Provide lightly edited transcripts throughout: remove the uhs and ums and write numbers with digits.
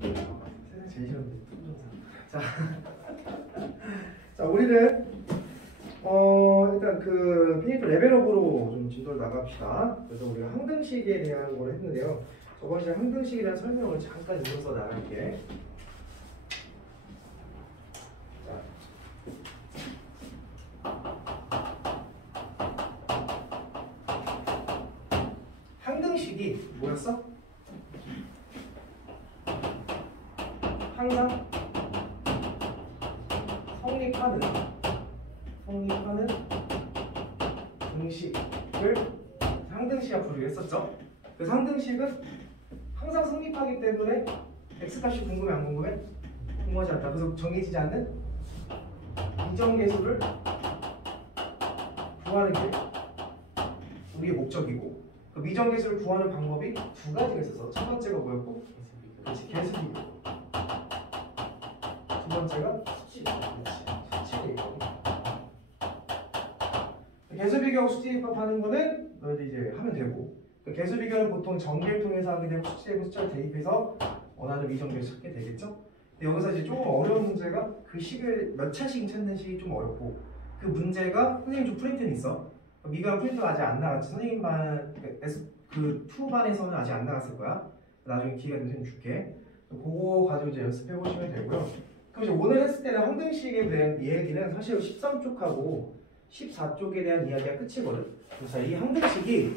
세상 제일 싫은데 자, 자 우리는 일단 그 피니트 레벨업으로 좀 진도를 나갑시다. 그래서 우리가 항등식에 대한 걸 했는데요. 저번 시간에 항등식에 대한 설명을 잠깐 읽어서 나갈게. 항등식이 뭐였어? 항상 성립하는 등식을 항등식이라고 부르기로 했었죠. 그래서 항등식은 항상 성립하기 때문에 x값이 궁금해 안 궁금해? 궁금하지 않다. 그래서 정해지지 않는 이정계수를 구하는 게 우리의 목적이고, 그 미정계수를 구하는 방법이 두 가지가 있어서 첫 번째가 뭐였고? 그렇지, 계수비교. 두 번째가 수치 대입법. 계수비교하고 수치 대입법 하는 거는 너희들 이제 하면 되고, 그 계수비교는 보통 정계를 통해서 하게 되고 수치 대입 숫자를 대입해서 원하는 미정계수 찾게 되겠죠? 근데 여기서 이제 조금 어려운 문제가 그 식을 몇 차씩 찾는 식이 좀 어렵고, 그 문제가 선생님 좀 프린트는 있어. 미가랑 프린트가 아직 안 나갔지. 선생님 반, 그 2반에서는 아직 안 나갔을 거야. 나중에 기회가 되면 줄게. 그거 가지고 이제 연습해 보시면 되고요. 그럼 이제 오늘 했을 때는 항등식에 대한 얘기는 사실 13쪽하고 14쪽에 대한 이야기가 끝이거든. 그래서 이 항등식이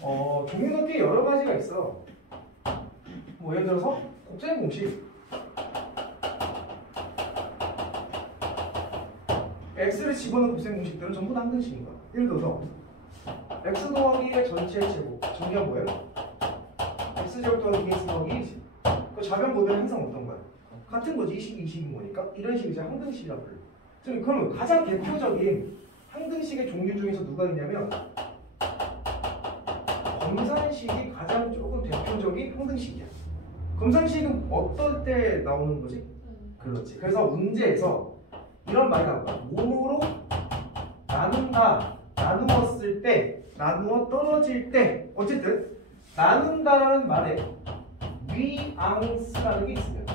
종류가 꽤 여러 가지가 있어. 뭐 예를 들어서 곱셈 공식. x를 집어넣은 곱셈 공식들은 전부 다 항등식인 거야. 예를 들어서 x 더하기 1의 전체 제곱. 정리한 뭐예요? x제곱 더하기 2x 더하기 1이지. 그 좌변 보면 항상 어떤 거야? 같은 거지. 이 식이 이 식인 거니까. 이런 식이 이제 항등식이라고 불러. 그러면 가장 대표적인 항등식의 종류 중에서 누가 있냐면 검산식이 가장 조금 대표적인 항등식이야. 검산식은 어떨 때 나오는 거지? 그렇지. 그래서 문제에서 이런 말이 나온다. 몸으로 나눈다, 나누었을 때, 나누어 떨어질 때, 어쨌든 나눈다라는 말에 뉘앙스라는 게 있으면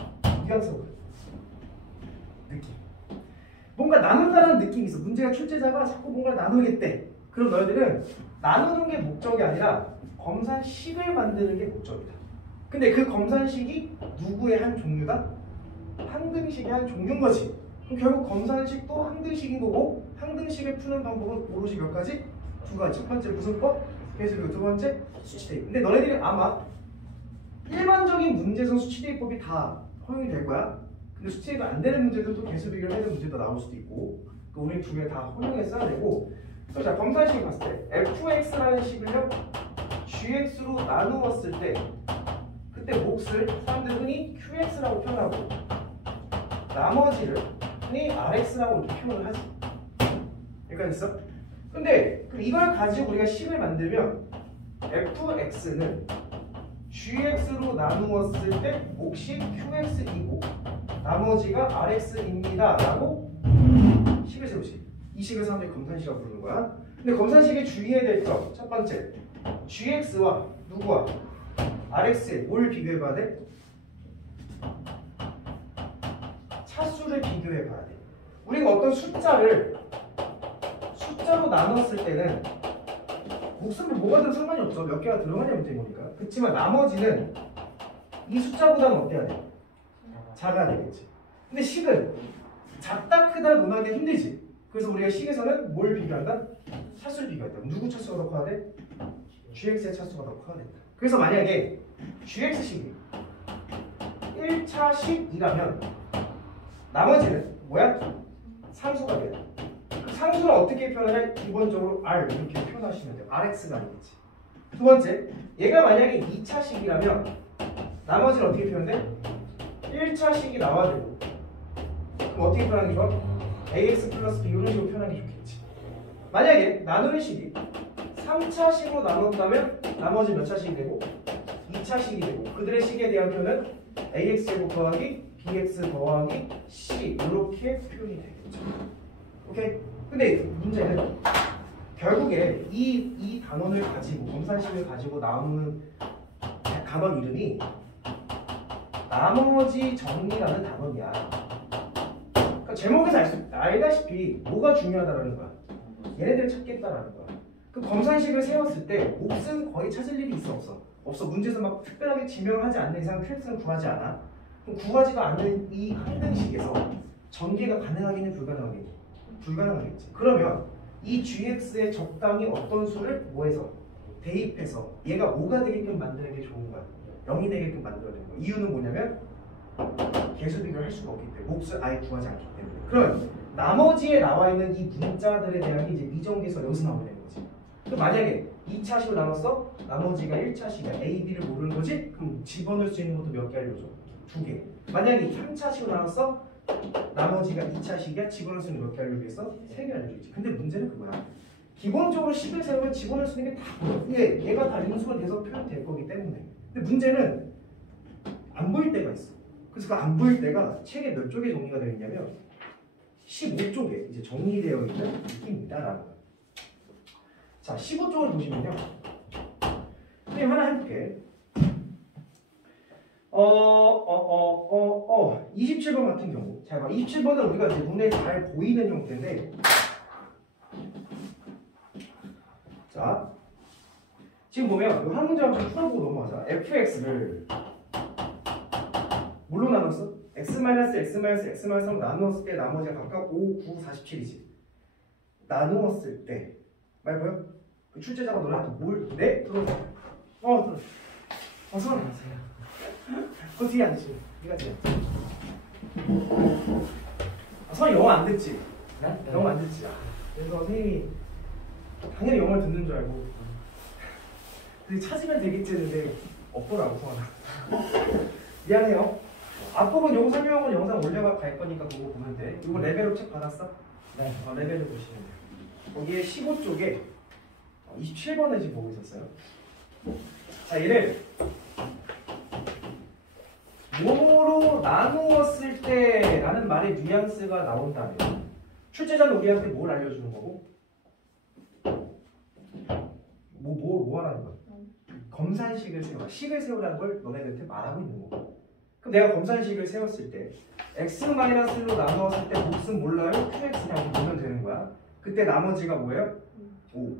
뉘앙스가 뭐야? 느낌. 뭔가 나눈다라는 느낌이 있어. 문제가 출제자가 자꾸 뭔가를 나누겠대. 그럼 너희들은 나누는 게 목적이 아니라 검산식을 만드는 게 목적이다. 근데 그 검산식이 누구의 한 종류다? 항등식의 한 종류인 거지. 그럼 결국 검산식도 항등식인 거고, 항등식을 푸는 방법은 오로지 몇 가지? 두 가지. 첫 번째 무슨 법? 계수비교. 두 번째 수치 대입. 근데 너네들이 아마 일반적인 문제에서 수치 대입법이 다 허용이 될 거야. 근데 수치 대입이 안 되는 문제들도 계수비교를 해야 되는 문제도 나올 수도 있고, 우리 두 개 다 허용했어야 되고. 그래서 자, 검산식을 봤을 때 fx라는 식을요 gx로 나누었을 때, 그때 몫을 사람들 흔히 qx라고 표현하고 나머지를 흔히 rx라고 이렇게 표현을 하지. 여기까지 있어? 근데 이걸 가지고 우리가 식을 만들면 fx는 gx로 나누었을 때 몫이 qx이고 나머지가 rx입니다 라고 식을 세우지. 이 식을 사람들이 검산식이라고 부르는 거야. 근데 검산식에 주의해야 될 점 첫 번째, gx와 누구와? rx에 뭘 비교해 봐야 돼? 차수를 비교해 봐야 돼. 우리가 어떤 숫자로 나눴을 때는 몫은 뭐가 든 상관이 없어. 몇 개가 들어가냐 문제인 거니까. 그렇지만 나머지는 이 숫자보다는 어때야 돼? 작아야 되겠지. 근데 식은 작다 크다 논하기가 힘들지. 그래서 우리가 식에서는 뭘 비교한다? 차수를 비교한다. 누구 차수가 더 커야 돼? gx의 차수가 더 커야 된다. 그래서 만약에 gx식이 1차식이라면 나머지는 뭐야? 상수가 돼요. 상수는 어떻게 표현하냐? 기본적으로 r 이렇게 표현하시면 돼요. rx가 아니겠지. 두 번째, 얘가 만약에 2차식이라면 나머지는 어떻게 표현돼? 1차식이 나와야 되고, 그럼 어떻게 표현하는 게 좋아? ax 플러스 b 이런 식으로 표현하는 게 좋겠지. 만약에 나누는 식이 3차식으로 나눴다면 나머지 몇 차식이 되고 2차식이 되고, 그들의 식에 대한 표현은 ax제곱 더하기 bx 더하기 c 이렇게 표현이 되겠죠. 오케이? 근데 문제는 결국에 이 단원을 가지고 검산식을 가지고 나오는 단원 이름이 나머지 정리라는 단원이야. 그러니까 제목에서 알다시피 뭐가 중요하다라는 거야. 얘네들 찾겠다라는 거야. 그 검산식을 세웠을 때 몫은 거의 찾을 일이 있어 없어? 없어. 문제에서 막 특별하게 지명하지 않는 이상 QX는 구하지 않아. 그럼 구하지가 않는 이 항등식에서 전개가 가능하기는 불가능하겠니? 불가능하겠지. 그러면 이 GX에 적당히 어떤 수를 뭐해서? 대입해서 얘가 뭐가 되게끔 만드는 게 좋은 거야. 0이 되게끔 만들어주는 거야. 이유는 뭐냐면 계수 비교를 할 수가 없기 때문에 몫을 아예 구하지 않기 때문에. 그럼 나머지에 나와 있는 이 문자들에 대한 이제 미정계수가 여기서 나오게 되는 거지. 그럼 만약에 2차식으로 나눴어? 나머지가 1차식이야. A, B를 모르는 거지? 그럼 집어넣을 수 있는 것도 몇 개 알려줘? 2개. 만약에 3차식으로 나눴어? 나머지가 2차식이야. 집어넣을 수 있는 몇 개 알려주겠어? 3개 알려주겠지. 근데 문제는 그거야. 기본적으로 식을 세우면 집어넣을 수 있는 게 다 보여. 얘가 다 인수가 돼서 표현될 거기 때문에. 근데 문제는 안 보일 때가 있어. 그래서 그 안 보일 때가 책에 몇 쪽에 정리가 되어 있냐면 15쪽에 이제 정리되어 있는 느낌입니다라는 거야. 자, 15쪽을 보시면요. 선생님 하나 해볼게. 27번 같은 경우. 자, 27번은 우리가 이제 눈에 잘 보이는 형태인데. 자, 지금 보면 한 문제 한번 풀어보고 넘어가자. fx를 뭘로 나눴어? x-3 나누었을 때 나머지가 각각 5, 9, 47이지. 나누었을 때 말 보여? 그 출제자가 너네한테 뭘? 네? 들어오세요. 들어오세요. 어서 나오세요. 그 뒤에 앉으시고. 네가 뒤에 선생님 영어 안 듣지? 네? 영어 안 듣지? 그래서 선생님이 당연히 영어를 듣는 줄 알고 근데 찾으면 되겠지 했는데 없더라고 성환아. 미안해요. 앞부분 요거 설명하고 영상 올려가 갈 거니까 그거 보면 돼. 이거 레벨업 책 받았어? 네. 레벨업 보시면 돼요. 거기에 15쪽에 27번을 지금 보고 있었어요. 자, 얘를 뭐로 나누었을 때 라는 말의 뉘앙스가 나온다면 출제자는 우리한테 뭘 알려주는 거고? 뭐 하라는 거야? 검산식을 세워라. 식을 세우라는 걸 너네들한테 말하고 있는 거고. 그럼 내가 검산식을 세웠을 때 x-1로 나누었을 때 몫은 몰라요? qx냐고 보면 되는 거야. 그때 나머지가 뭐예요? 5.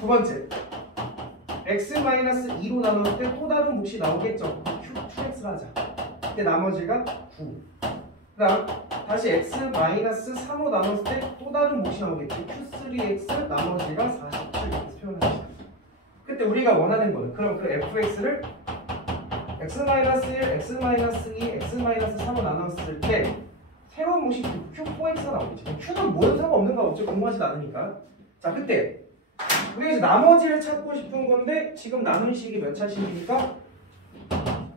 두 번째, x-2로 나눴을 때 또 다른 몫이 나오겠죠? qx를 하자. 그때 나머지가 9. 그 다음 다시 x-3으로 나눴을 때 또 다른 몫이 나오겠지? q3x 나머지가 47 이렇게 표현하시죠. 그때 우리가 원하는 거는 그럼 그 fx를 x-1, x-2, x-3으로 나눴을 때 새로운 몫이 q4x가 나오겠지. q는 뭐든 상관없는 거 없죠. 공부하지도 않으니까. 자, 그때 우리가 이제 나머지를 찾고 싶은 건데 지금 나눈 식이 몇 차식이니까?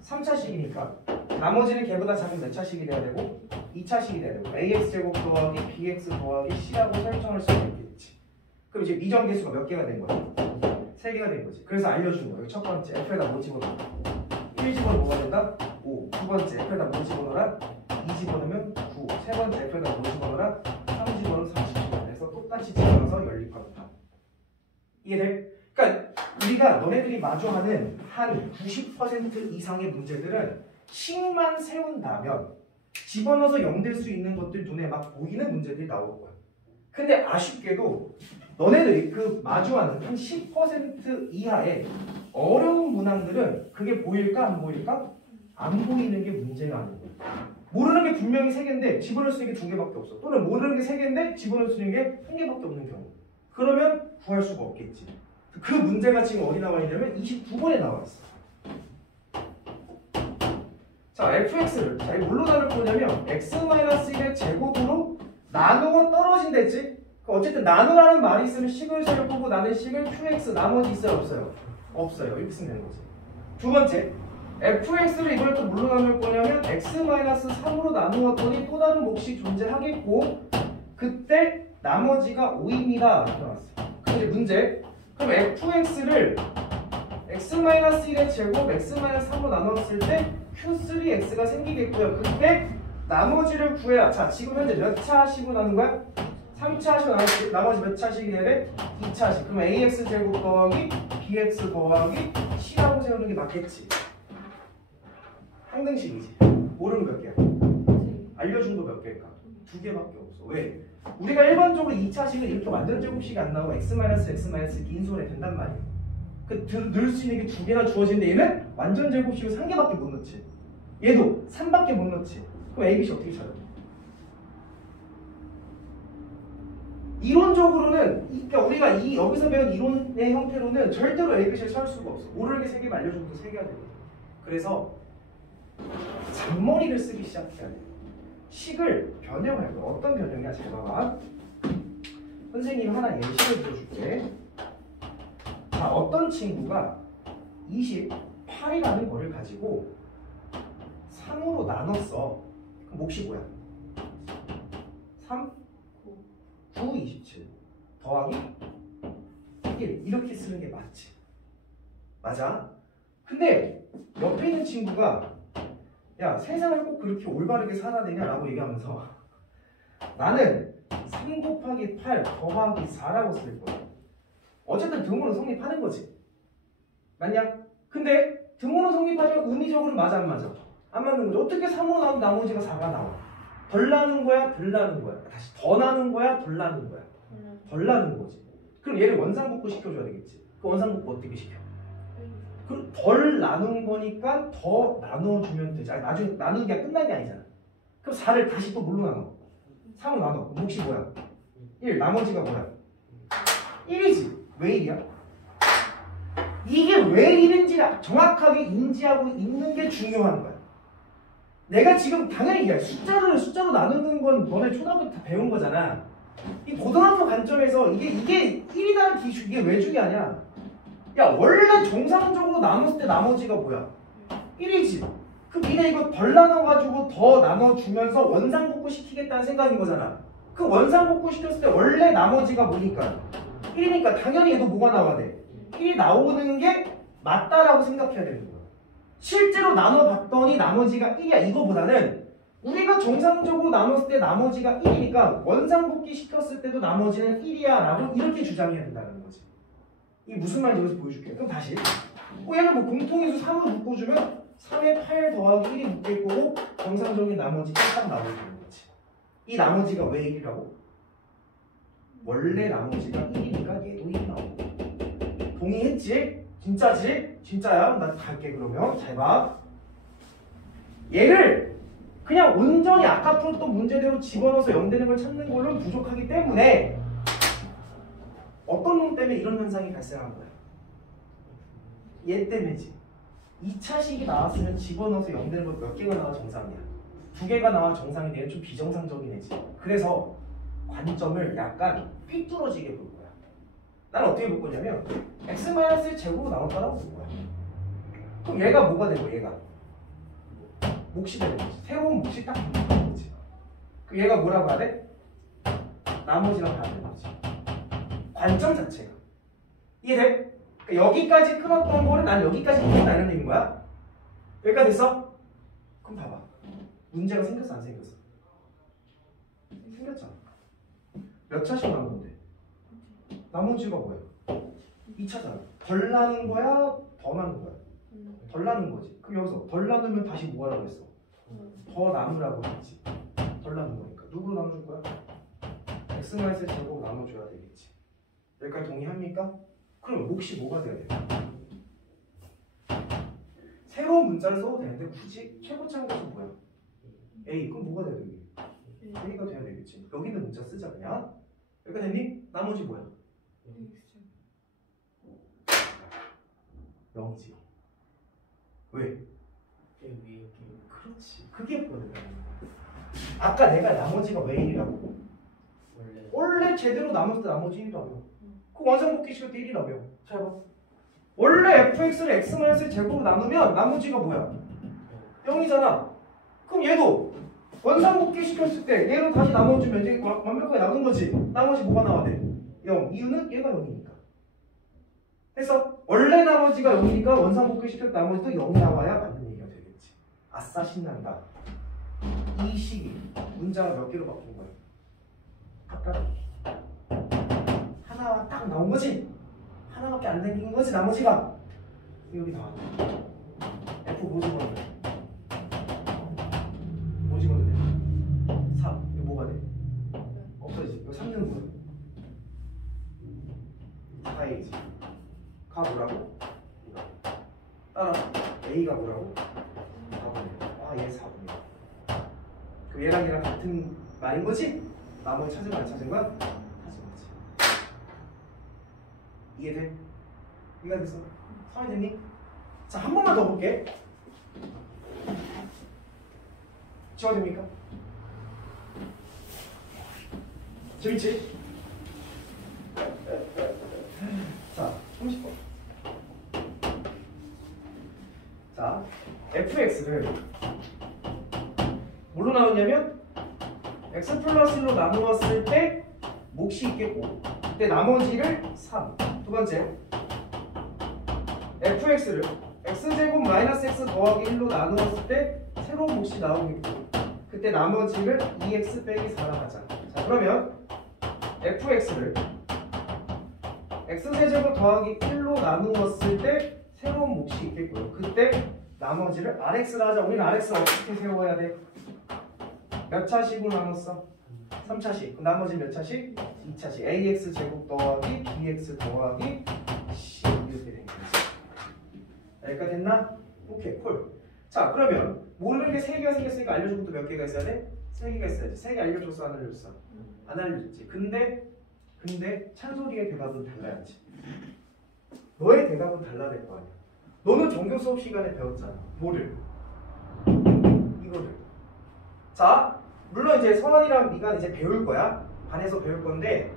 3차식이니까 나머지는 걔보다 작은 몇 차식이 돼야 되고? 2차식이 돼야 되고 ax제곱 더하기 bx 더하기 c라고 설정할 수가 있겠지. 그럼 이제 미정계수가 몇 개가 된 거야? 3개가 된 거지. 그래서 알려준 거예요. 첫 번째 f에다 뭐 집어넣어? 1 집어넣으면 뭐가 된다? 5. 두 번째 f에다 뭐 집어넣어라? 2 집어넣으면 9. 세 번째 f에다 뭐 집어넣어라? 3 집어넣으면 30. 그래서 똑같이 집어넣어서 연립하다. 이해돼? 그러니까 우리가 너네들이 마주하는 한 90% 이상의 문제들은 식만 세운다면 집어넣어서 0 될 수 있는 것들 눈에 막 보이는 문제들이 나올 거야. 근데 아쉽게도 너네들이 그 마주하는 한 10% 이하의 어려운 문항들은 그게 보일까 안 보일까? 안 보이는 게 문제가 아닌 거야. 모르는 게 분명히 3개인데 집어넣을 수 있는 게 2개밖에 없어. 또는 모르는 게 3개인데 집어넣을 수 있는 게 1개밖에 없는 경우. 그러면 구할 수가 없겠지. 그 문제가 지금 어디 나와 있냐면 29번에 나와 있어. 자, fx를 자, 이거 뭘로 나눌 거냐면 x-1의 제곱으로 나누어 떨어진댔지? 어쨌든 나누라는 말이 있으면 식을 세울 거고 나는 식을 qx 나머지 있어요 없어요? 없어요. 이렇게 쓰면 되는 거지. 두 번째, fx를 이걸 또 뭘로 나눌 거냐면 x-3으로 나누었더니 또 다른 몫이 존재하겠고 그때 나머지가 5입니다. 이렇게 나왔어. 그럼 이제 문제. 그럼 fx를 x-1의 제곱 x-3으로 나눴을 때 q3x가 생기겠고요. 그때 나머지를 구해라. 자, 지금 현재 몇 차식으로 나눈 거야? 3차식으로 나눴을 때 나머지 몇 차식이 돼야 돼? 2차식. 그럼 ax 제곱 더하기 bx 더하기 c라고 세우는 게 맞겠지. 항등식이지. 오름은 몇 개야? 알려준 거 몇 개일까? 2개밖에 없어. 왜? 우리가 일반적으로 2차식을 이렇게 완전 제곱식이 안 나오고 x-x-이렇게 인수분해 된단 말이야. 넣을 수 있는 게 2개나 주어지는데 얘는 완전 제곱식을 3개밖에 못 넣지. 얘도 3밖에 못 넣지. 그럼 A, B, C 어떻게 찾아? 이론적으로는 그러니까 우리가 여기서 배운 이론의 형태로는 절대로 A, B, C를 찾을 수가 없어. 모르는 게 3개만 알려주면 또 3개가 되거든. 그래서 잔머리를 쓰기 시작해야 돼. 식을 변형할 거야. 어떤 변형이야? 잘 봐봐. 선생님 하나 예시를 들어줄게. 자, 어떤 친구가 28이라는 거를 가지고 3으로 나눴어. 그럼 몫이 뭐야? 3, 9, 27 더하기 1 이렇게 쓰는 게 맞지. 맞아. 근데 옆에 있는 친구가 야, 세상을 꼭 그렇게 올바르게 살아야 되냐? 라고 얘기하면서 나는 3 곱하기 8 더하기 4라고 쓸 거야. 어쨌든 등호는 성립하는 거지. 맞냐? 근데 등호는 성립하지만 의미적으로는 맞아 안 맞아? 안 맞는 거죠. 어떻게 3으로 나오면 나머지가 4가 나와? 덜 나는 거야? 덜 나는 거야? 다시 더 나는 거야? 덜 나는 거야? 덜 나는 거지. 그럼 얘를 원상복구 시켜줘야 되겠지. 그 원상복구 어떻게 시켜? 그럼 덜 나눈 거니까 더 나눠주면 되지. 아니, 나중에 나누는 게 끝난 게 아니잖아. 그럼 4를 다시 또 뭘로 나눠? 3으로 나눠. 그럼 몫이 뭐야? 1. 나머지가 뭐야? 1이지. 왜 1이야? 이게 왜 1인지 정확하게 인지하고 있는 게 중요한 거야. 내가 지금 당연히 얘기해. 숫자로 나누는 건 너네 초등학교 다 배운 거잖아. 이 고등학교 관점에서 이게 1이라는 기준 이게 왜 중요하냐? 야, 원래 정상적으로 나눴을 때 나머지가 뭐야? 1이지. 그럼 니네 이거 덜 나눠가지고 더 나눠주면서 원상복구 시키겠다는 생각인 거잖아. 그 원상복구 시켰을 때 원래 나머지가 뭐니까? 1이니까 당연히 얘도 뭐가 나와야 돼? 1이 나오는 게 맞다라고 생각해야 되는 거야. 실제로 나눠봤더니 나머지가 1이야. 이거보다는 우리가 정상적으로 나눴을 때 나머지가 1이니까 원상복귀 시켰을 때도 나머지는 1이야 라고 이렇게 주장해야 된다는 거지. 이게 무슨 말인지 여기서 보여줄게. 그럼 다시 얘는 뭐 공통인수 3으로 묶어주면 3에 8 더하기 1이 묶일 거고 정상적인 나머지 1딱 나오는 거지. 이 나머지가 왜 1이라고? 원래 나머지가 1이니까 얘도 1이 나오고. 동의했지? 진짜지? 진짜야? 나 갈게 그러면. 잘 봐. 얘를 그냥 온전히 아까 풀었던 문제대로 집어넣어서 0되는 걸 찾는 걸로는 부족하기 때문에 어떤 놈 때문에 이런 현상이 발생한 거야? 얘 때문이지. 2차식이 나왔으면 집어넣어서 0되는 걸 몇 개가 나와 정상이야? 2개가 나와 정상인데 얘는 좀 비정상적인 애지. 그래서 관점을 약간 삐뚤어지게 볼 거야. 나는 어떻게 볼 거냐면 x-1 제곱으로 나눴다라고 볼 거야. 그럼 얘가 뭐가 되고 얘가? 몫이 되는 거지. 새로운 몫이 딱 있는 거지. 그럼 얘가 뭐라고 해야 돼? 나머지랑 다르는 거지. 관점 자체가. 이해돼? 그러니까 여기까지 끊었던 거를 난 여기까지 끊었다 이런 얘기인 거야. 여기까지 됐어? 그럼 봐봐. 문제가 생겼어 안 생겼어? 생겼잖아. 몇 차씩 나온 건데? 나머지가 뭐야? 2차잖아. 덜 나는 거야? 더 나는 거야? 덜 나는 거지. 그럼 여기서 덜 나누면 다시 뭐 하라고 했어? 더 나누라고 했지. 덜 나눈 거니까. 누구로 나눠줄 거야? x-1 제곱 나눠줘야 되겠지. 여기까지 동의합니까? 그럼 몫이 뭐가 돼야 돼? 새로운 문자를 써도 되는데 굳이 최고차는 것은 뭐야? A. 그럼 뭐가 돼야 되겠지? A가 돼야 되겠지. 여기 있는 문자 쓰자 그냥. 여기가 됐니? 나머지 뭐야? 0이지. 왜? 그렇지. 그게 뭐야? 아까 내가 나머지가 왜 1이라고? 원래 제대로 나눴을 때 나머지 1이라며. 그 원상복귀 시킬 때 1이라며. 잘 봐. 원래 fx를 x-의 제곱으로 나누면 나머지가 뭐야? 0이잖아. 그럼 얘도 원상복귀 시켰을 때 얘로 다시 나눠주면 이제 완벽하게 나눈 거지. 나머지 뭐가 나와야 돼? 0. 이유는 얘가 0이니까. 그래서 원래 나머지가 0이니까 원상복귀 시켰을 때 나머지도 0이 나와야 맞는 얘기가 되겠지. 아싸 신난다. 이 식이 문자가 몇 개로 바뀐 거야? 아까 하나가 딱 나온 거지? 하나밖에 안 생긴 거지 나머지가? 여기 나왔네. F 뭐지 뭐야? 뭐라고? 따라 A가 뭐라고? 4분의 아, 얘 4분의 그 얘랑 같은 말인 거지? 나머지 찾은 거 안 찾은 거야? 찾은 거지. 이해돼? 이해가 됐어? 성이 됐니? 자, 한 번만 더 볼게. 지워집니까? 재밌지? 자, 30번. 자, fx를 뭘로 나왔냐면 x 플러스 1로 나누었을 때 몫이 있겠고 그때 나머지를 3. 두 번째, fx를 x제곱 마이너스 x 더하기 1로 나누었을 때 새로운 몫이 나오겠고 그때 나머지를 2x 빼기 4라 하자. 자, 그러면 fx를 x제곱 더하기 1로 나누었을 때 새로운 몫이 있겠고요. 그때 나머지를 rx라 하자. 우리는 rx 어떻게 세워야 돼? 몇 차식으로 나눴어? 3차식. 나머지 몇 차식? 2차식. ax 제곱 더하기 bx 더하기 c 이렇게 된 거지. 여기까지 됐나? 오케이, 콜. 자, 그러면 모르는 게 3개가 생겼으니까 알려준 것도 몇 개가 있어야 돼? 3개가 있어야지. 3개 알려줬어, 안 알려줬어? 안 알려줬지. 근데 찬솔이의 대답은 달라야지. 너의 대답은 달라야 될 거 아니야. 너는 종교 수업 시간에 배웠잖아. 뭐를? 이거를. 자, 물론 이제 성환이랑 미가 이제 배울 거야. 반에서 배울 건데,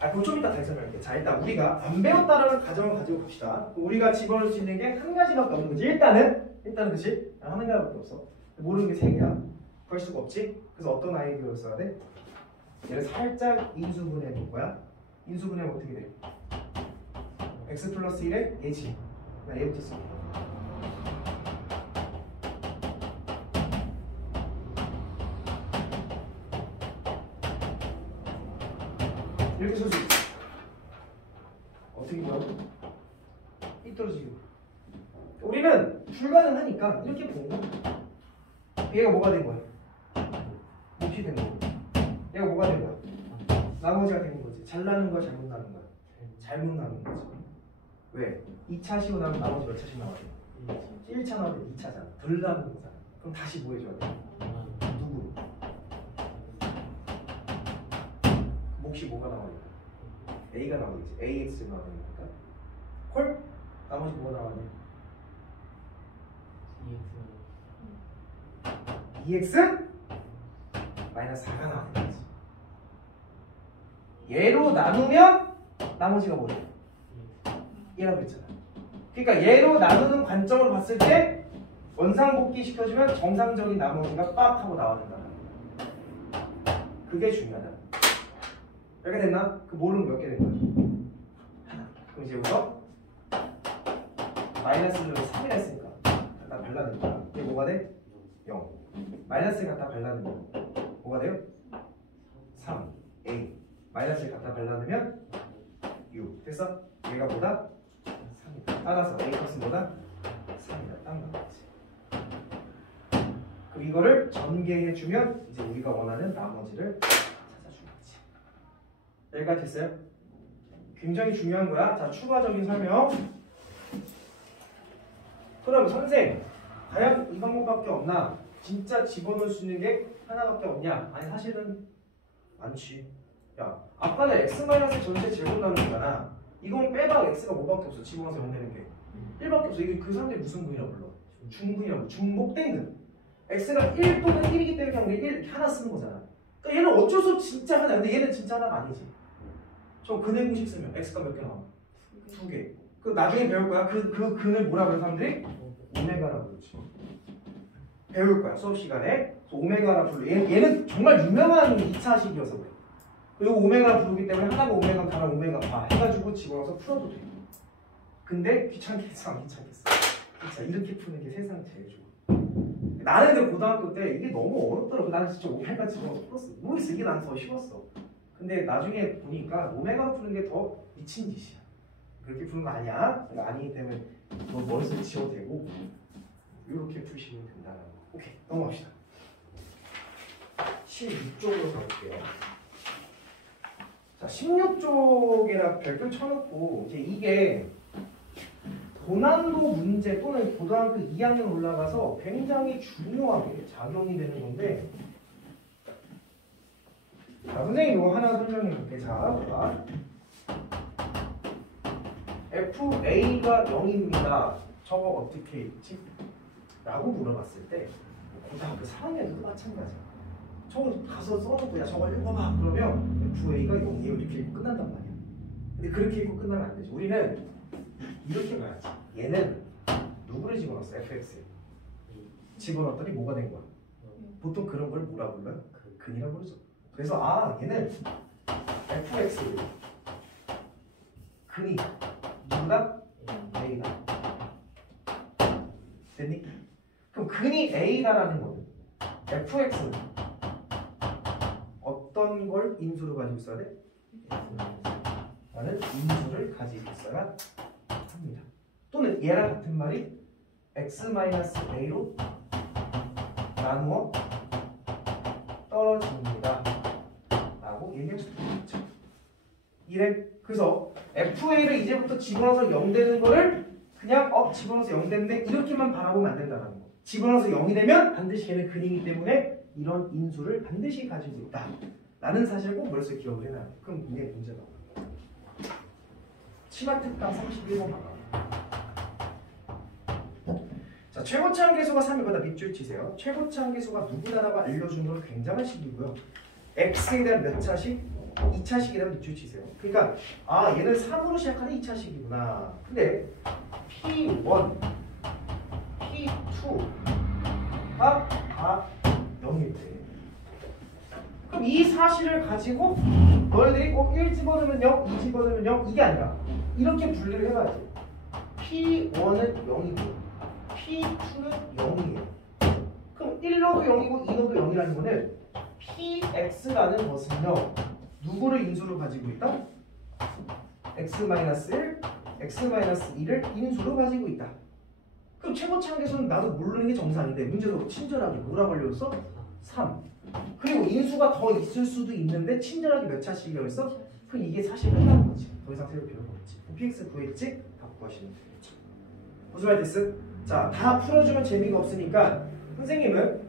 그거 좀 이따 다시 설명할게. 자, 일단 우리가 안 배웠다라는 가정을 가지고 봅시다. 우리가 집어넣을 수 있는 게 한 가지밖에 없는 거지. 일단은 그치? 한 가지밖에 없어. 모르는 게 3개야. 그럴 수가 없지. 그래서 어떤 아이디어를 써야 돼? 얘를 살짝 인수분해 볼 거야. 인수분해하면 어떻게 돼? x 플러스 1에 얘지. 나 얘부터 쓸게. 이렇게 쓸 수 있어. 어떻게 보여? 삐뚤어지고. 우리는 불가능하니까 이렇게 보는 거야. 얘가 뭐가 된 거야? 몫이 된 거고. 얘가 뭐가 된 거야? 나머지가 된 거지. 잘 나는 거야, 잘못 나는 거야? 잘못 나는 거지. 왜? 2차 시고 나면 나머지 몇 차씩 나와야 돼? 1차 나오면 2차잖아. 덜 나는 거잖아. 그럼 다시 뭐 해줘야 돼? 누구? 몫이 뭐가 나와야 돼? A가 나오겠지. AX가 나오니까. 콜? 나머지 뭐가 나와야 돼? EX? 마이너스 4가 나오는 거지. 얘로 나누면 나머지가 뭐래? 얘라고 했잖아. 그러니까 얘로 나누는 관점으로 봤을 때 원상복귀 시켜주면 정상적인 나머지가 빡 하고 나와야 된다. 그게 중요하다. 이렇게 됐나? 그 모르는 몇 개 된 거야? 하나. 그럼 이제 여기서 마이너스를 3이라 했으니까 갖다 발라낸 거야. 이게 뭐가 돼? 0. 마이너스를 갖다 발라내면 뭐가 돼요? 3. A. 마이너스를 갖다 발라내면 6. 됐어? 얘가 뭐다? 3이다. 따라서 A 값은 뭐다? 3이다. 딱 나왔지. 그럼 이거를 전개해주면 이제 우리가 원하는 나머지를 찾아주는 거지. 여기까지 됐어요? 굉장히 중요한 거야. 자, 추가적인 설명. 그럼 선생, 과연 이 방법밖에 없나? 진짜 집어넣을 수 있는 게 하나밖에 없냐? 아니, 사실은 많지. 야, 아까는 x 마이너스 전체 제곱 나누는 거잖아. 이건 빼박 x가 뭐밖에 없어. 집어넣어서 연대는 게 1밖에 없어. 이게 그 사람들이 무슨 분이라고 불러? 중분이라고. 중복땡근. x가 1 또는 1이기 때문에 그냥 1 이렇게 하나 쓰는 거잖아. 그러니까 얘는 어쩔 수 없이 진짜 하나. 근데 얘는 진짜 하나가 아니지. 저 근의 공식 쓰면 x가 몇 개 나와? 2개. 그 나중에 배울 거야. 그 근을 뭐라고 해요 사람들이? 오메가라고 그러지. 배울 거야 수업 시간에. 오메가라 부르. 얘는 정말 유명한 2차식이어서 그래. 그리고 오메가라 부르기 때문에 하나가 오메가 가나 오메가 바 해가지고 집어넣어서 풀어도 돼. 근데 귀찮겠어 안 귀찮겠어? 진짜 이렇게 푸는 게 세상 제일 좋아. 나는 근데 고등학교 때 이게 너무 어렵더라고. 나는 진짜 오메가 집어넣어서 풀었어. 모르겠어. 이게 난 더 쉬웠어. 근데 나중에 보니까 오메가로 푸는 게 더 미친 짓이야. 그렇게 푸는 거 아니야? 아니기 때문에 너 머릿속에 지워도 되고 이렇게 푸시면 된다는 거. 오케이, 넘어갑시다. 16쪽으로 가볼게요. 자, 16쪽에다 별표 쳐놓고 이제 이게 고난도 문제 또는 고등학교 2학년 올라가서 굉장히 중요하게 작용이 되는 건데, 자, 선생님 이거 하나 설명해 볼게. 자, 봐. FA가 0입니다. 저거 어떻게 읽지? 라고 물어봤을 때 고등학교 4학년도 마찬가지야. 저거 가서 써놓고 야 저걸 읽어봐 그러면 FA가 0이에요 이렇게 읽고 끝난단 말이야. 근데 그렇게 읽고 끝나면 안 되지. 우리는 이렇게 봐야지. 얘는 누구를 집어넣었어? FX 집어넣었더니 뭐가 된 거야? 보통 그런 걸 뭐라 불러요? 근이라 부르죠. 그래서 아 얘는 FX 근이 누구다? A다. 됐니? 그럼 근이 A다라는 거는 FX는 어떤 걸 인수로 가지고 있어야 돼? 라는 인수를 가지고 있어야 합니다. 또는 얘랑 같은 말이 x-a로 나누어 떨어집니다 라고 얘기할 수도 있죠. 이래. 그래서 FA를 이제부터 집어넣어서 0 되는 거를 그냥 집어넣어서 0 됐네 이렇게만 바라보면 안 된다는 거. 집어넣어서 0이 되면 반드시 걔는 근이기 때문에 이런 인수를 반드시 가지고 있다 라는 사실을 꼭 머릿속에 기억을 해놔야 돼. 그럼 이게 문제다. 치마 특강 31번 봐봐. 자, 최고차 계수가 3이보다 밑줄 치세요. 최고차 계수가 누구다라고 알려주는 건 굉장한 식이고요. x에 대한 몇 차식? 2차식이라고 밑줄 치세요. 그러니까 아 얘는 3으로 시작하는 2차식이구나. 근데 P1, P2가 다 0일 때 그럼 이 사실을 가지고 너희들이 1 집어넣으면 0, 2 집어넣으면 0 이게 아니라 이렇게 분류를 해봐야지. P1은 0이고 P2는 0이에요. 그럼 1로도 0이고 2로도 0이라는 거는 PX라는 것은요 누구를 인수로 가지고 있다? X-1, X-2를 인수로 가지고 있다. 그럼 최고차항계수는 나도 모르는 게 정상인데 문제도 친절하게 뭐라고 알려줬어? 3. 그리고 인수가 더 있을 수도 있는데 친절하게 몇 차씩이라고 했어? 그럼 이게 사실 끝나는 거지. 더 이상 세울 필요가 없지. PX 구했지? 다 구하시면 되겠죠. 무슨 말 됐어? 자, 다 풀어주면 재미가 없으니까 선생님은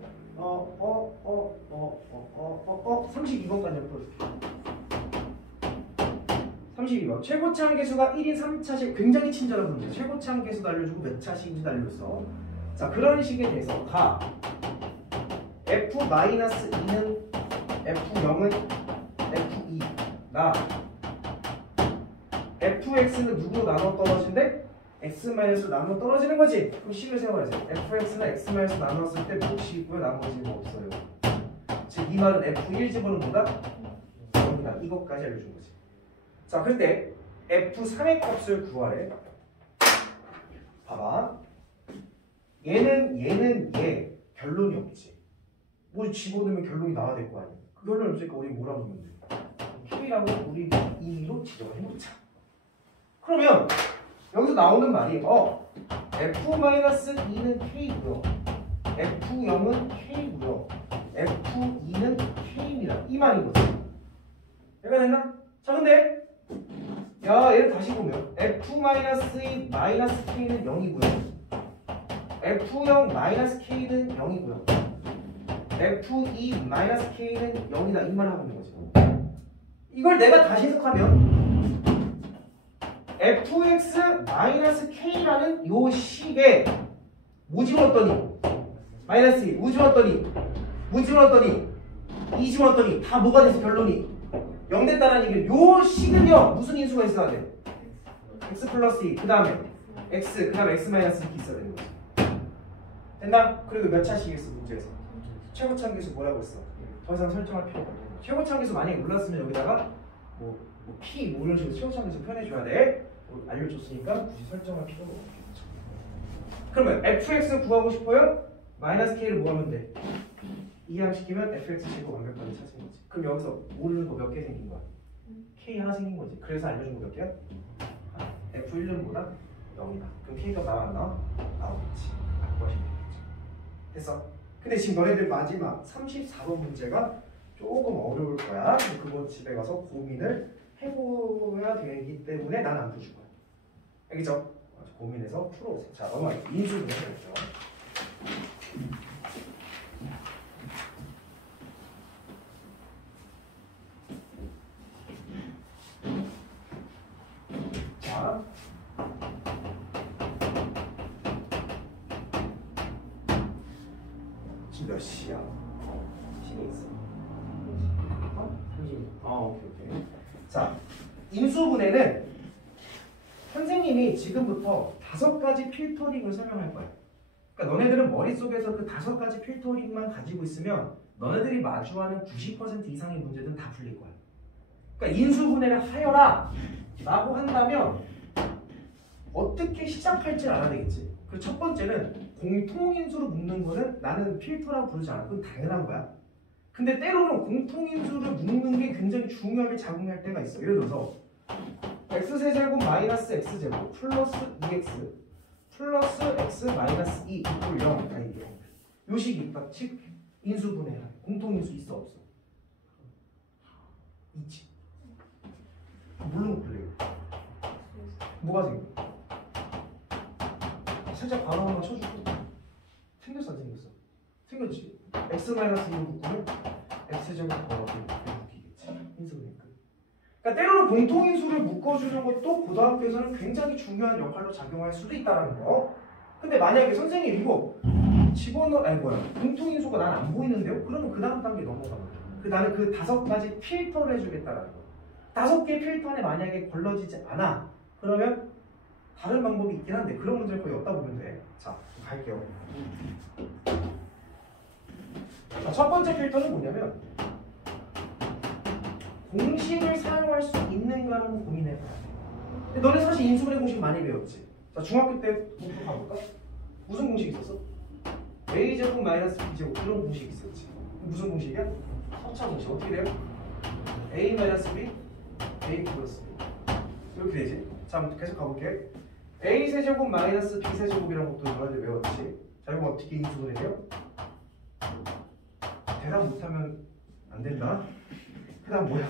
32번까지 풀어줄게요. 32번. 최고차항 계수가 1인 3차식 굉장히 친절한 문제. 최고차항 계수도 알려주고 몇 차식인지도 알려줬어. 자, 그런 식에 대해서 가 F-2는 F0은 F2 나 FX는 누구로 나눠 떨어진대? X-로 나눠 떨어지는 거지. 그럼 식을 세워야지. FX는 X-로 나눴을 때 몫이 있고요. 나머지 뭐 없어요. 즉 이 말은 F1 집어는 뭐다? 0이다. 이것까지 알려준 거지. 자, 그때 F3의 값을 구하래. 봐봐. 얘는 얘 결론이 없지. 뭐 집어넣으면 결론이 나와야 될 거 아니야. 그 결론이 없으니까 우리 뭐라고 하면 돼? K라고 우리 임의로 지정을 해놓자. 그러면 여기서 나오는 말이 F-2는 K고요. F0은 K고요. F2는 K입니다. 이 말이거든. 얘가 됐나? 자, 근데 야, 얘를 다시 보면 F-K는 0이고요. F0 K는 0이고요. F2 K는 0이다. 이 말을 하고 있는 거지. 이걸 내가 다시 해석하면 fx K라는 요 식에 뭐 집어넣었더니 마이너스 2, 뭐 집어넣었더니 뭐 집어넣었더니 2 집어넣었더니 다 뭐가 돼서 결론이 0 됐다는 얘기는 요 식은요 무슨 인수가 있어야 돼? x 플러스 2, 그 다음에 x, 그 다음에 x 마이너스 2 있어야 되는 거지. 됐나? 그리고 몇 차씩 있어 문제에서? 최고차항 계수 뭐라고 했어? 더 이상 설정할 필요가 없는 거야. 최고차항 계수 만약에 몰랐으면 여기다가 P 뭐 이런 식으로 최고차항 계수 표현해줘야 돼. 알려줬으니까 굳이 설정할 필요가 없겠죠. 그러면 fx 구하고 싶어요? 마이너스 k를 뭐 하면 돼? 이항시키면 fx 제곱 완벽하게 찾은 거지. 그럼 여기서 모르는 거 몇 개 생긴 거야? k 하나 생긴 거지. 그래서 알려준 거 몇 개야? f1은 뭐다? 0이다. 그럼 k가 나와 안 나와? 나오겠지. 구하시면 되겠죠. 됐어? 근데 지금 너네들 마지막 34번 문제가 조금 어려울 거야. 그건 집에 가서 고민을 해보야 되기 때문에 난 안 푸줄 거야. 알겠죠? 고민해서 풀어보세요. 자, 넘어가요. 인수분해 해볼게요. 자, 지금 몇 시야? 시계 있어. 오케이. 자, 인수분해는 선생님이 지금부터 5가지 필터링을 설명할 거야. 그러니까 너네들은 머릿속에서 그 5가지 필터링만 가지고 있으면 너네들이 마주하는 90% 이상의 문제들은 다 풀릴 거야. 그러니까 인수분해를 하여라 라고 한다면 어떻게 시작할지 알아야 되겠지. 그 첫 번째는 공통인수로 묶는 거는 나는 필터라고 부르지 않아. 그건 당연한 거야. 근데 때로는 공통인수를 묶는 게 굉장히 중요하게 작용할 때가 있어. 예를 들어서 x세제곱 마이너스 x제곱 플러스 2x 플러스 x 마이너스 2 이꼴 0. 아니, 요 식이 있다. 즉 인수분해라. 공통인수 있어 없어? 있지. 물론 그래요. 뭐가 생겨? 살짝 바로 하나 쳐줄게. 생겼어 안 생겼어? 생겼지. x 마이너스 2를 묶으면 x제곱 더하기 6을 묶이겠지. 인수분해 끝. 그러니까 때로는 공통인수를 묶어주는 것도 고등학교에서는 굉장히 중요한 역할로 작용할 수도 있다는 거. 근데 만약에 선생님 이거 공통인수가 난 안 보이는데요? 그러면 그 다음 단계 넘어가는 거죠. 나는 그 5가지 필터를 해주겠다라는 거. 5개 필터 안에 만약에 걸러지지 않아. 그러면 다른 방법이 있긴 한데 그런 문제를 거의 없다 보면 돼. 자, 갈게요. 자, 첫 번째 필터는 뭐냐면 공식을 사용할 수 있는가를 고민해봐. 너네 사실 인수분해 공식 많이 배웠지? 자, 중학교 때부터 가볼까? 무슨 공식 있었어? a제곱 마이너스 b제곱 이런 공식 있었지. 무슨 공식이야? 합차 공식. 어떻게 돼요? a 마이너스 b, a 플러스 b 이렇게 되지. 자, 계속 가볼게. a 세제곱 마이너스 b 세제곱이라는 것도 너네들 외웠지? 자, 이거 어떻게 인수분해 돼요? 대답 못하면 안 된다. 그 다음 뭐야?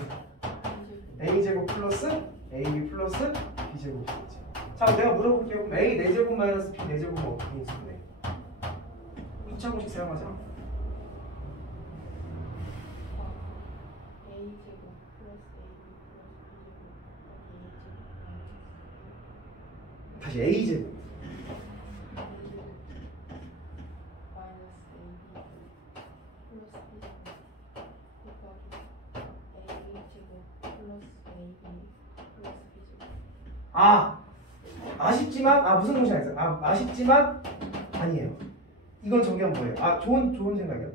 a제곱 플러스 ab 플러스 b제곱이겠지. 자, 내가 물어볼게요. 그럼 a 4제곱 마이너스 b 4제곱은 어떻게 인수분해? 2차 공식 사용하자. a제곱 플러스 ab 플러스 b제곱 다시 a제곱 아쉽지만 무슨 공식 아니었어? 아쉽지만 아니에요. 이건 정의하면 뭐예요? 좋은 생각이야.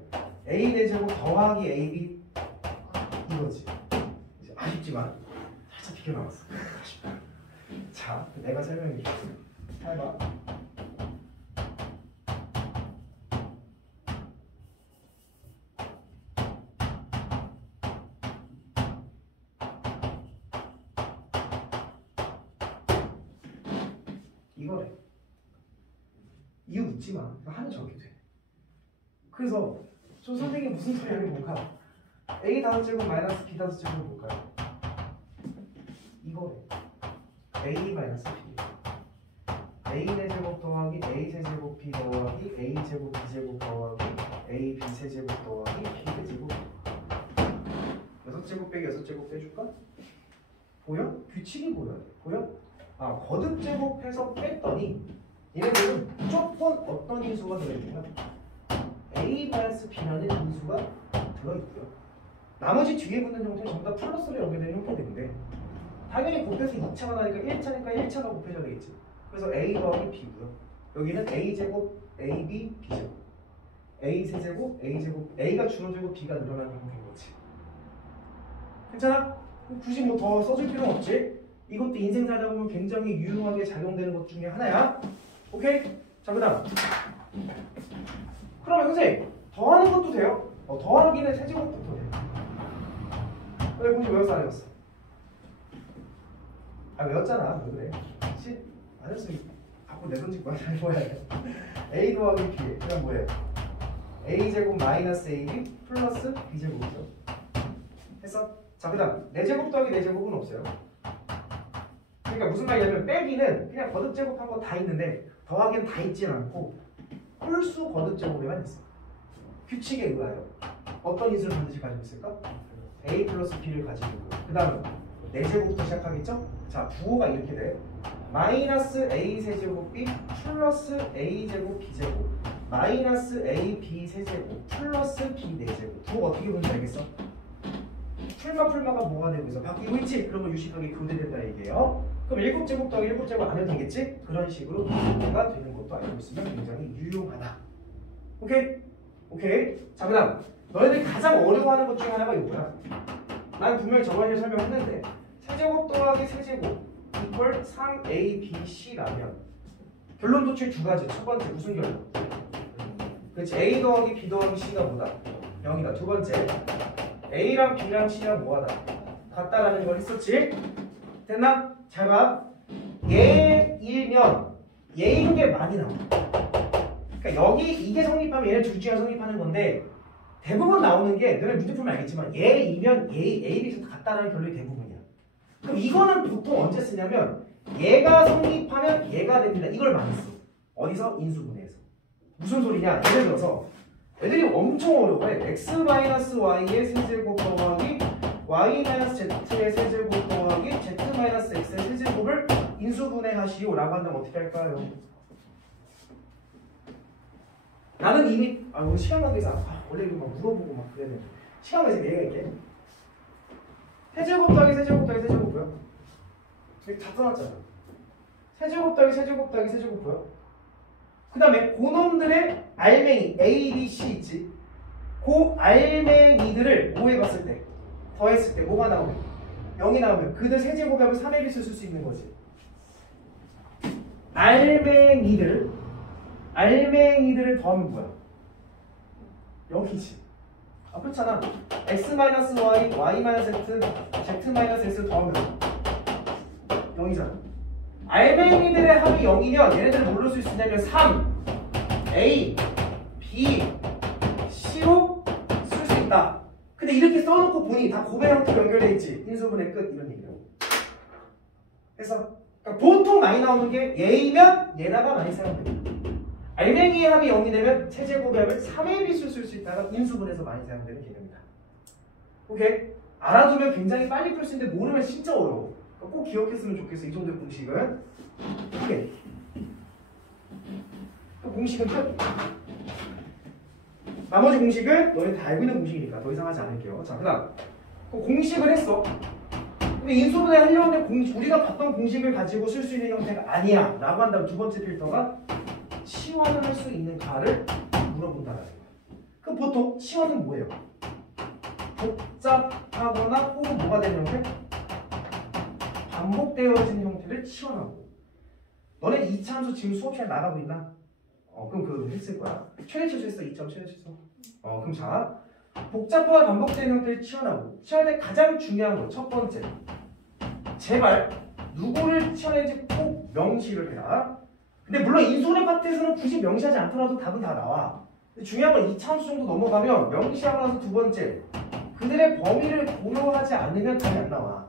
a 4제곱 더하기 ab 이거지. 아쉽지만 살짝 비켜 나왔어. 아쉽다. 자, 내가 설명해 줄게. 잘 봐. 이거래. 이유 묻지 마. 하면 저렇게 돼. 그래서 저 선생님 무슨 소리 하는 건가? a 5제곱 마이너스 b 5제곱은 뭘까요? 이거래. a 마이너스 b. a 4제곱 더하기 a 세제곱 b 더하기 a 제곱 b 제곱 더하기 a b 세제곱 더하기 b 4제곱. 6제곱 빼기 6제곱 빼줄까? 보여? 규칙이 보여. 보여? 거듭 제곱해서 뺐더니 얘네들은 무조건 어떤 인수가 들어있냐면 a 마이너스 b라는 인수가 들어있고요. 나머지 뒤에 붙는 형태는 전부 다 플러스로 연결되는 형태인데 당연히 곱해서 2차가 나니까 1차니까 1차가 곱해져야 되겠지. 그래서 a 더하기 b고요. 여기는 a제곱 ab b제곱 a 세제곱 a제곱 a가 줄어들고 b가 늘어나는 형태인 거지. 괜찮아? 굳이 뭐 더 써줄 필요는 없지? 이것도 인생 살다 보면 굉장히 유용하게 작용되는 것 중에 하나야. 오케이? 자, 그 다음. 그러면 선생님, 더하는 것도 돼요? 더하기는 세제곱부터 돼. 왜 공식 외웠어 안 외웠어? 외웠잖아. 왜 그래? 안 했으면 갖고 내던질 거야. 잘 보여야 돼. a 더하기 b. 그냥 뭐예요? a제곱 마이너스 ab 플러스 b제곱이죠. 했어? 자, 그 다음 4제곱 더하기 4제곱은 없어요. 그러니까 무슨 말이냐면 빼기는 그냥 거듭 제곱한 거 다 있는데 더하기는 다 있진 않고 홀수 거듭 제곱에만 있어. 규칙에 의하여 어떤 인수를 반드시 가지고 있을까? a 플러스 b를 가지고 있고 그 다음에 4제곱부터 시작하겠죠? 자 부호가 이렇게 돼. 마이너스 a 세제곱 b 플러스 a 제곱 b 제곱 마이너스 a b 세제곱 플러스 b 4제곱. 부호가 어떻게 보는지 알겠어? 풀마가 뭐가 되고 있어? 바뀌고 있지? 그런 거 유식하게 교대된다 얘기예요. 그럼 7제곱 더하기 7제곱 안 해도 되겠지? 그런 식으로 교대가 되는 것도 알고 있으면 굉장히 유용하다. 오케이? 오케이? 자 그다음 너희들이 가장 어려워하는 것 중에 하나가 이거야. 난 분명히 저번에 설명했는데 세제곱 더하기 세제곱 이퀄 3abc라면 결론 도출 두 가지. 첫 번째 무슨 결론? 그렇지. a 더하기 b 더하기 c가 뭐다? 0이다. 두 번째 a랑 b랑 c랑 뭐하다? 같다라는 걸 했었지? 됐나? 잘 봐. 얘이면 얘인 게 많이 나와. 그러니까 여기 이게 성립하면 얘는 둘 중에 성립하는 건데 대부분 나오는 게 너네 문제 풀면 알겠지만 얘이면 A, B에서 같다라는 결론이 대부분이야. 그럼 이거는 보통 언제 쓰냐면 얘가 성립하면 얘가 됩니다. 이걸 많이 써. 어디서? 인수분해에서. 무슨 소리냐? 예를 들어서 애들이 엄청 어려워해. x-y의 세제곱 더하기 y-z의 세제곱 더하기 z-x의 세제곱을 인수분해하시오 라고 한다면 어떻게 할까요? 나는 이미 우리 시간 관계상 원래 이거 막 물어보고 막 그래야 되는데 시간 관계상 얘가 있게 세제곱 더하기 세제곱 더하기 세제곱 보여? 여기 다 써놨잖아. 세제곱 더하기 세제곱 더하기 세제곱 보여? 그 다음에 고놈들의 알맹이 A, B, C 있지? 그 알맹이들을 뭐 해봤을 때 더했을 때 뭐가 나오면 0이 나오면 그들 세제곱합을 3의 빛을 쓸 수 있는 거지. 알맹이들을 더하면 뭐야? 0이지. 그렇잖아. x-y, y-z, z-x 더하면 0이잖아. 알맹이들의 합이 0이면 얘네들을 뭘로 쓸 수 있냐면 3, A, B, C로 쓸 수 있다. 근데 이렇게 써놓고 보니 다 곱의 형태로 연결돼 있지. 인수분해 끝 이런 얘기야. 그래서 그러니까 보통 많이 나오는 게 얘이면 얘다가 많이 사용됩니다. 알맹이의 합이 0이 되면 세제곱의 합을 3의 빛을 쓸 수 있다가 인수분해서 많이 사용되는 개념이다. 오케이? 알아두면 굉장히 빨리 풀 수 있는데 모르면 진짜 어려워. 꼭 기억했으면 좋겠어. 이 정도의 공식은. 오케이. 그 공식은 끝. 나머지 공식은 너희 다 알고 있는 공식이니까 더 이상 하지 않을게요. 자, 그 다음 그 공식을 했어. 근데 인수분해 하려고 하는데 우리가 봤던 공식을 가지고 쓸 수 있는 형태가 아니야 라고 한다면 두 번째 필터가 치환을 할 수 있는가를 물어본다는 거야. 그럼 보통 치환은 뭐예요? 복잡하거나 혹은 뭐가 되는 형태? 반복되어지는 형태를 치환하고. 너네 이차함수 지금 수업 시간에 나가고 있나? 그럼 그거 했을 거야. 최대 최소 했어. 2점 최대 최소. 그럼 자, 복잡하고 반복되는 형태를 치환하고. 치환할 때 가장 중요한 거 첫 번째. 제발 누구를 치환했는지 꼭 명시를 해라. 근데 물론 인수분해 파트에서는 굳이 명시하지 않더라도 답은 다 나와. 근데 중요한 건 2차함수 정도 넘어가면 명시하고 나서 두 번째. 그들의 범위를 고려하지 않으면 답이 안 나와.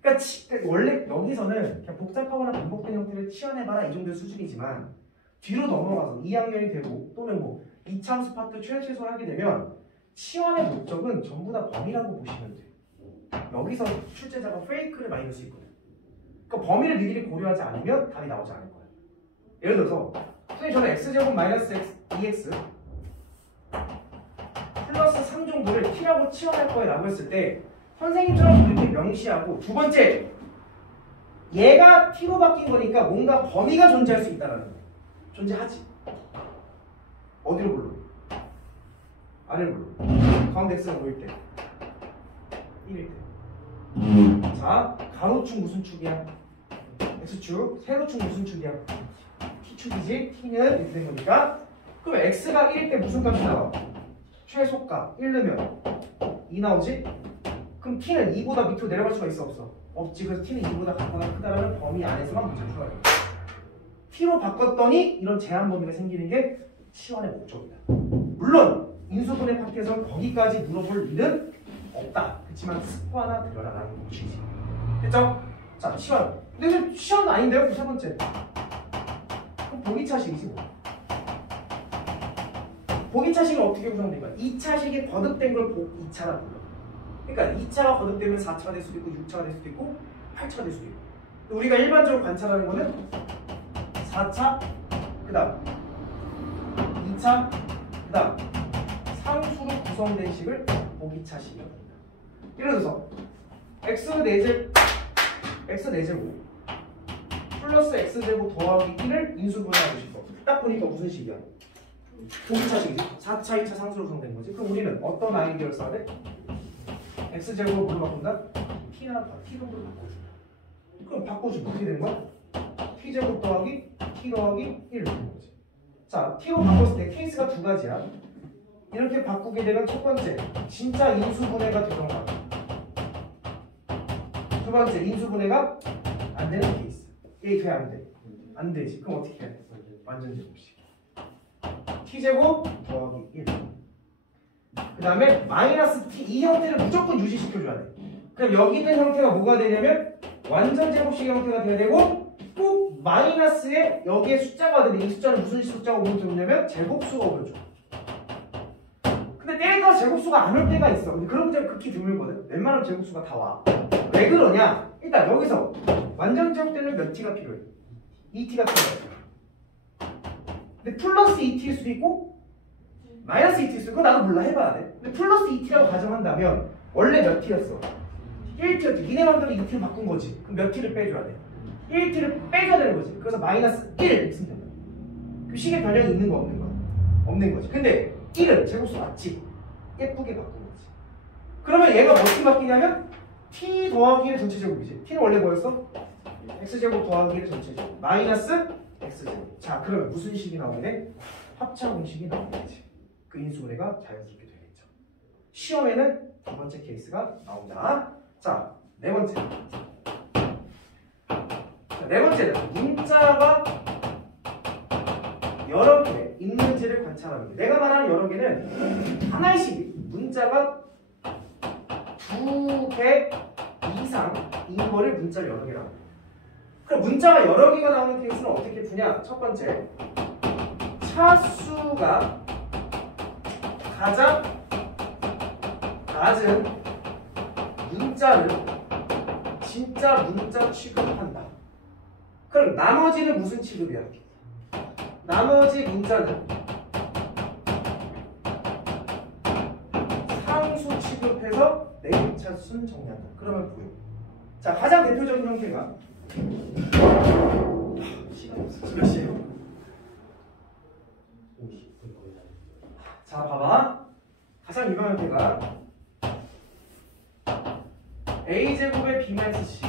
그러니까 원래 여기서는 그냥 복잡하거나 반복된 형태를 치환해봐라 이 정도의 수준이지만 뒤로 넘어가서 2학년이 되고 또는 뭐 2차함수 파트 최소를 하게 되면 치환의 목적은 전부 다 범위라고 보시면 돼. 여기서 출제자가 페이크를 많이 넣을 수 있거든. 그러니까 범위를 미리 고려하지 않으면 답이 나오지 않을 거야. 예를 들어서 선생님 저는 x제곱 마이너스 x 2x 플러스 3 정도를 t라고 치환할 거예요 라고 했을 때 선생님처럼 이렇게 명시하고 두 번째 얘가 t로 바뀐 거니까 뭔가 범위가 존재할 수 있다는 거예요. 존재하지. 어디로 불러? 아래로 불러. 가운데 x가 보일 때 1일 때. 자, 가로축 무슨 축이야? x축. 세로축 무슨 축이야? t축이지. t는 이렇게 된 거니까. 그럼 x가 1일 때 무슨 값이 나와? 최소값 1 넣으면 2 나오지? 그럼 t는 2보다 밑으로 내려갈 수가 있어 없어? 없지. 그래서 t는 2보다 같거나 크다라는 범위 안에서만 문제를 풀어야 돼. t로 바꿨더니 이런 제한 범위가 생기는 게 치환의 목적이다. 물론 인수분해 파트에서는 거기까지 물어볼 일은 없다. 그렇지만 습관화 들어라라는 것이지. 됐죠? 자, 치환. 근데 시험은 아닌데요? 세 번째. 그럼 보기차식이지 뭐. 보기차식은 어떻게 구성된가? 2차식이 거듭된 걸 2차라고 불러. 그러니까 2차가 거듭되면 4차가 될 수도 있고 6차가 될 수도 있고 8차가 될 수도 있고. 우리가 일반적으로 관찰하는 거는 4차, 그 다음 2차, 그 다음 상수로 구성된 식을 보기차식이라고 합니다. 예를 들어서 x4제곱 플러스 x제곱 더하기 1을 인수분해하고 싶어. 딱 보니까 무슨 식이야? 보기차식이지. 4차, 2차 상수로 구성된 거지. 그럼 우리는 어떤 아이디어를 써야 돼? x제곱을 뭘로 바꾼다? t 정도로 바꿔준다. 그럼 바꿔주면 어떻게 되는 거야? t제곱 더하기 t 더하기 1을 되는 거지. 자, t로 바꿨을 때 케이스가 두 가지야. 이렇게 바꾸게 되면 첫 번째, 진짜 인수분해가 되던가. 두 번째, 인수분해가 안 되는 케이스. 얘 돼, 안 돼? 안 되지. 그럼 어떻게 해? 완전 제곱식. t제곱 더하기 1. 그 다음에 마이너스 t, 이 형태를 무조건 유지시켜줘야 돼. 그럼 여기 있는 형태가 뭐가 되냐면 완전 제곱식 형태가 돼야 되고 꼭 마이너스에 여기에 숫자가 되는데 이 숫자는 무슨 숫자가 오면 좋냐면 제곱수가 오면 좋아. 근데 때가 제곱수가 안 올 때가 있어. 근데 그런 문제는 극히 드물거든. 웬만하면 제곱수가 다 와. 왜 그러냐? 일단 여기서 완전 제곱되는 몇 t가 필요해? 2t가 필요해. 근데 플러스 2t일 수도 있고 마이너스 2t일 수도 있고 나도 몰라 해봐야 돼. 근데 플러스 2t라고 가정한다면 원래 몇 t였어? 1t였지. 니네 맘대로 2t를 바꾼 거지. 그럼 몇 t를 빼줘야 돼? 1t를 빼줘야 되는 거지. 그래서 마이너스 1 이렇게 쓰면 된다. 그 식의 변형이 있는 거 없는 거? 없는 거지. 근데 1은 제곱수 맞지? 예쁘게 바꾼 거지. 그러면 얘가 어떻게 바뀌냐면 t 더하기 1 전체 제곱이지. t는 원래 뭐였어? x제곱 더하기 1 전체 제곱 마이너스 x제곱. 자, 그러면 무슨 식이 나오네? 합차 공식이 나오겠지. 그 인수분해가 자연스럽게 되겠죠. 시험에는 두 번째 케이스가 나온다. 자, 네 번째. 자, 네 번째는 문자가 여러 개 있는지를 관찰하는 게. 내가 말하는 여러 개는 하나의 식이 문자가 2개 이상인 거를 문자를 여러 개라고. 그럼 문자가 여러 개가 나오는 케이스는 어떻게 푸냐? 첫 번째, 차수가 가장 낮은 문자를 진짜 문자 취급한다. 그럼 나머지는 무슨 취급이야? 나머지 문자는 상수 취급해서 내림차순 정리한다. 그러면 보여. 자, 가장 대표적인 형태가 시간이 없어. 몇 시에요? 자, 봐봐. 가장 유명한 형태가 a제곱의 b-c,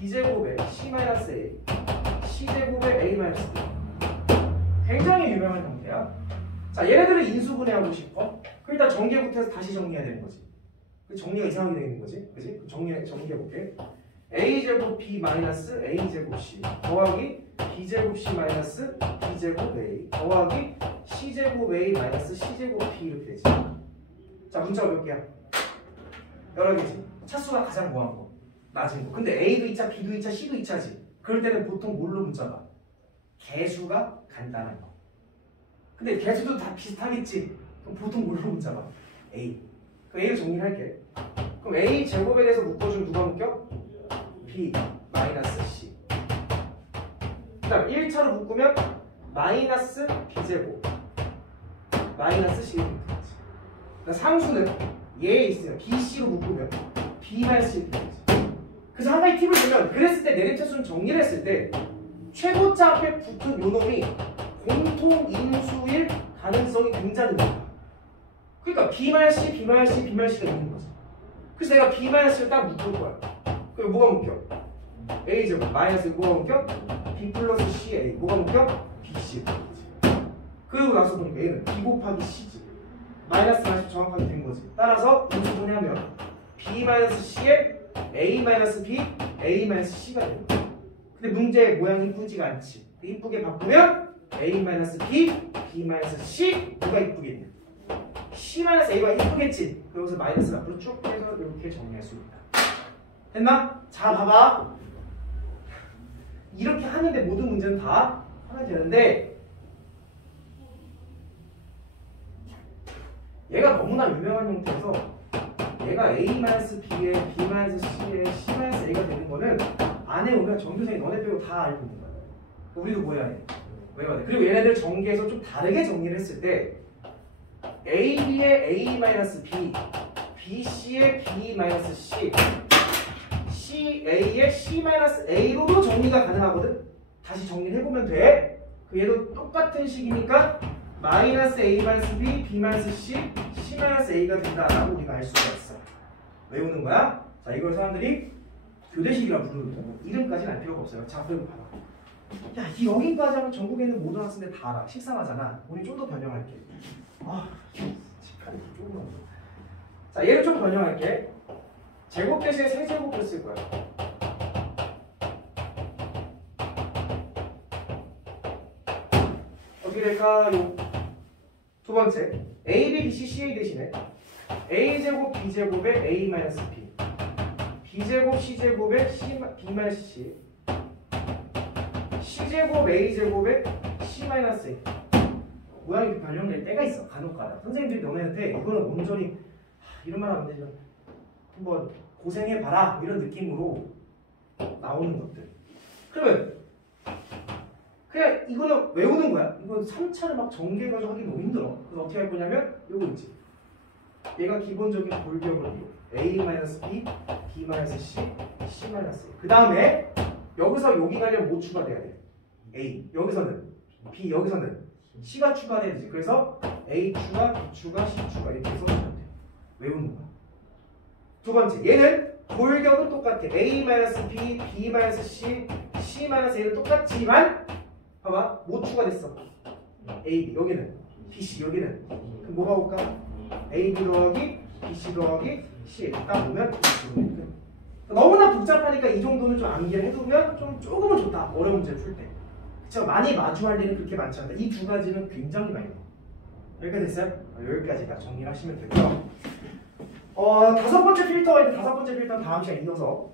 b제곱의 c-a, c제곱의 a-b. 굉장히 유명한 형태야. 자, 얘네들을 인수분해하고 싶어. 그럼 일단 정리부터 해서 다시 정리해야 되는 거지. 그 정리가 이상하게 되어 있는 거지. 그치? 정리해볼게. a제곱 b-a제곱 c 더하기 b제곱 c b제곱 a 더하기 c제곱 a c제곱 b 이렇게 되지. 자, 문자가 몇 개야? 여러 개지. 차수가 가장 뭐한 거? 낮은 거. 근데 a도 2차, b도 2차, c도 2차지. 그럴 때는 보통 뭘로 문자가? 개수가 간단한 거. 근데 개수도 다 비슷하겠지. 그럼 보통 뭘로 문자가? a. 그럼 a를 정리를 할게. 그럼 a 제곱에 대해서 묶어주면 누가 묶여? b 마이너스 c. 그 다음 1차로 묶으면 마이너스 b제곱 마이너스 c를 묶어야지. 그러니까 상수는 얘에 있으면 bc로 묶으면 b 마이너스 c를 묶어야지. 그래서 한 가지 팁을 주면 그랬을 때 내림차수는 정리를 했을 때 최고차 앞에 붙은 요놈이 공통인수일 가능성이 굉장히 높다. 그러니까 b-c, b-c, b-c가 있는 거죠. 그래서 내가 b-c를 딱 묶을 거야. 그럼 뭐가 묶여? a제곱 마이너스 뭐가 묶여? b 플러스 ca 뭐가 묶여? bc. 그리고 나서 보니까 얘는 b 곱하기 c지. 마이너스 마이너스 정확하게 된 거지. 따라서 인수분해하면 b-c에 a-b, a-c가 되는 거야. 근데 문제의 모양이 이쁘지가 않지. 이쁘게 바꾸면 a-b, b-c 뭐가 이쁘겠냐? c-a가 이쁘겠지. 그러면서 마이너스 앞으로 쭉 빼서 이렇게 정리할 수 있다. 됐나? 자, 봐봐. 이렇게 하는데 모든 문제는 다 하면 되는데 얘가 너무나 유명한 형태에서 얘가 A-B에 B-C에 C-A가 되는 거는 안에 오면 전교생이 너네 빼고 다 알고 있는 거야. 우리도 뭐 해야 돼? 외워야 돼. 그리고 얘네들 전개에서 좀 다르게 정리를 했을 때 AB에 A-B, BC에 B-C, CA에 C-A로도 정리가 가능하거든? 다시 정리를 해보면 돼. 그 얘도 똑같은 식이니까 -A-B, B-C, C-A가 된다라고 우리가 알 수가 있어. 외우는 거야? 자, 이걸 사람들이 교대식이라고 부르거든. 이름까지는 알 필요가 없어요. 자, 그럼 봐봐. 야, 이 여기까지 하면 전국에 있는 모든 학생들 다 알아. 식상하잖아. 우리 좀 더 변형할게. 조금. 자, 얘를 좀 변형할게. 제곱 대신에 세제곱을 쓸 거야. 어떻게 될까요? 두 번째, A, B, B, C, C, A 대신에 A제곱, B제곱에 A-B, B제곱, C제곱에 B-C, C제곱, A제곱에 C-A. 모양이 변형될 때가 있어. 간혹가다. 선생님들이 너네한테 이거는 온전히 이런 말 하면 되죠. 한번 고생해봐라 이런 느낌으로 나오는 것들. 그러면 그냥 이거는 외우는 거야. 이건 3차를 막 전개해가지고 하기 너무 힘들어. 그래서 어떻게 할 거냐면 요거 있지. 얘가 기본적인 골격을 이용. A-B, B-C, C-A. 그 다음에 여기서 여기 가려면 뭐 추가돼야 돼? A. 여기서는 B. 여기서는 C가 추가돼야 되지. 그래서 A 추가, B 추가, C 추가 이렇게 해서 외우는 거야. 두 번째, 얘는 골격은 똑같아. A-B, B-C, C-A는 똑같지만 봐봐, 뭐 추가됐어? A, B. 여기는 B, C. 여기는 그럼 뭐가 올까? A, B 더하기 B, C 더하기 C. 딱 보면 너무나 복잡하니까 이 정도는 좀 암기해두면 좀 조금은 좋다. 어려운 문제 풀 때. 그쵸? 많이 마주할 일은 그렇게 많지 않다. 이 두 가지는 굉장히 많이 나와. 여기까지 됐어요? 여기까지가 정리하시면 되고요. 다섯 번째 필터가 있는데 다섯 번째 필터는 다음 시간에 이어서